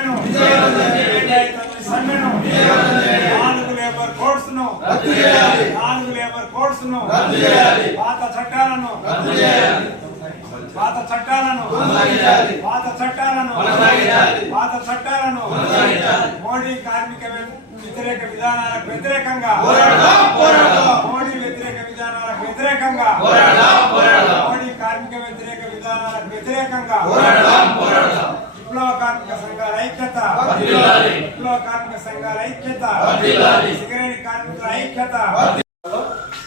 సమ్మెను సమ్మెను 4 labour codes ను 4 లేబర్ కోడ్స్ ను పాత చట్టాలను మోడీ కార్మిక వ్యతిరేక విధానాలకు వ్యతిరేకంగా మోడీ వ్యతిరేక విధానాలకు వ్యతిరేకంగా మోడీ కార్మిక వ్యతిరేక విధానాలకు వ్యతిరేకంగా విప్లవ కార్మిక సంఘాల ఐక్యత విప్లవ కార్మిక సంఘాల ఐక్యత సిగరెట్ కార్మికుల ఐక్యత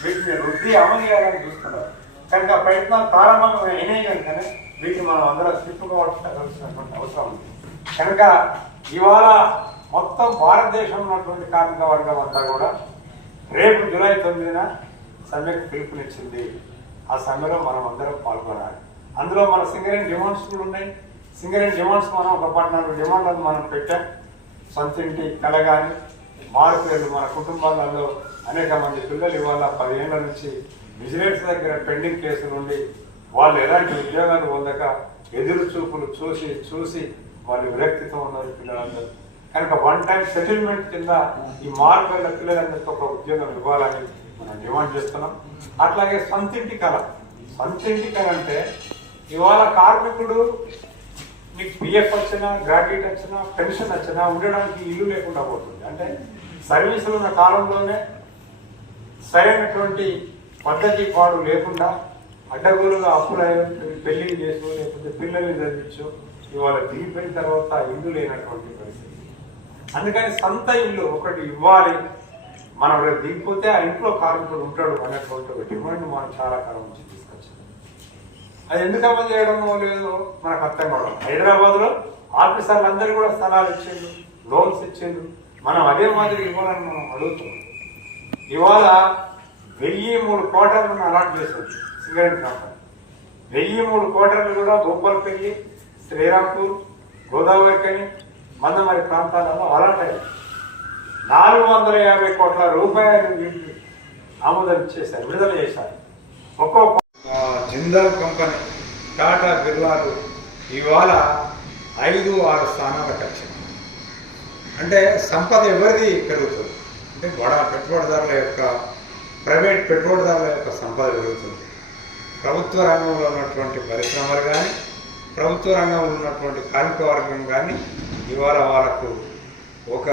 వీటిని వృద్ధి అమలు చేయాలని చూస్తున్నారు. కనుక ప్రయత్నాలు ప్రారంభం అయినాయి కనుకనే వీటిని మనం అందరం తిప్పుకోవాల్సినటువంటి అవసరం ఉంది. కనుక ఇవాళ మొత్తం భారతదేశంలో ఉన్నటువంటి కార్మిక వర్గం అంతా కూడా రేపు జూలై 9న సమ్మెకు పిలుపునిచ్చింది. ఆ సమ్మెలో మనం అందరం పాల్గొనాలి. అందులో మన సింగరేణి డిమాండ్స్ కూడా ఉన్నాయి. సింగరేణి డిమాండ్స్ మనం ఒక 14 డిమాండ్లను మనం పెట్టాం. సొంత ఇంటి కళ కానీ మార్పులు మన కుటుంబాలలో అనేక మంది పిల్లలు ఇవాళ 10 ఏళ్ల నుంచి విజిలెన్స్ దగ్గర పెండింగ్ కేసులు ఉండి వాళ్ళు ఎలాంటి ఉద్యోగాలు పొందక ఎదురు చూపులు చూసి వాళ్ళు విరక్తితో ఉన్నారు పిల్లలందరూ. కనుక 1 టైం సెటిల్మెంట్ కింద ఈ మార్పుల పిల్లలందరికీ ఒక ఉద్యోగం ఇవ్వాలని మనం డిమాండ్ చేస్తున్నాం. అట్లాగే సొంతింటి కళ అంటే ఇవాళ కార్మికుడు మీకు పిఎఫ్ వచ్చినా గ్రాడ్యుయేట్ వచ్చినా పెన్షన్ వచ్చినా ఉండడానికి ఇల్లు లేకుండా పోతుంది. అంటే సర్వీసులు ఉన్న కాలంలోనే సరైనటువంటి పద్ధతి పాడు లేకుండా అడ్డగోలుగా అప్పులు పెళ్లిళ్ళు చేసు లేకపోతే పిల్లల్ని చదివించు ఇవాళ దిగిపోయిన తర్వాత ఇల్లు లేనటువంటి పరిస్థితి. అందుకని సొంత ఇల్లు ఒకటి ఇవ్వాలి. మనం రేపు దిగిపోతే ఆ ఇంట్లో కార్మికుడు ఉంటాడు అనేటువంటి ఒక డిమాండ్ మనం చాలా కాలం నుంచి తీసుకొచ్చాం. అది ఎందుకు అమలు చేయడమో లేదో మనకు అర్థం కావడం. హైదరాబాద్లో ఆఫీసర్లు అందరూ కూడా స్థలాలు ఇచ్చిండు, లోన్స్ ఇచ్చిండు. మనం అదే మాదిరి ఇవ్వాలని మనం అడుగుతున్నాం. ఇవాళ 1003 క్వార్టర్లను అలాట్ చేశారు సింగరేణి కంపెనీ. 1003 క్వార్టర్లు కూడా గోపాల్పల్లి, శ్రీరాంపూర్, గోదావరికని, మందమరి ప్రాంతాలలో అలాట్ అయ్యాయి. 450 కోట్ల రూపాయలు ఆమోదం చేశారు, విడుదల చేశారు. ఒక్కొక్క జిందాల్ కంపెనీ, టాటా బిర్లాలు ఇవాళ 5-6 స్థానాలకు వచ్చింది. అంటే సంపద ఎవరిది పెరుగుతుంది అంటే పెట్టుబడిదారుల యొక్క ప్రైవేట్ పెట్టుబడిదారుల యొక్క సంపద పెరుగుతుంది. ప్రభుత్వ రంగంలో ఉన్నటువంటి పరిశ్రమలు కానీ ప్రభుత్వ రంగంలో ఉన్నటువంటి కార్మిక వర్గం కానీ ఇవాళ వాళ్ళకు ఒక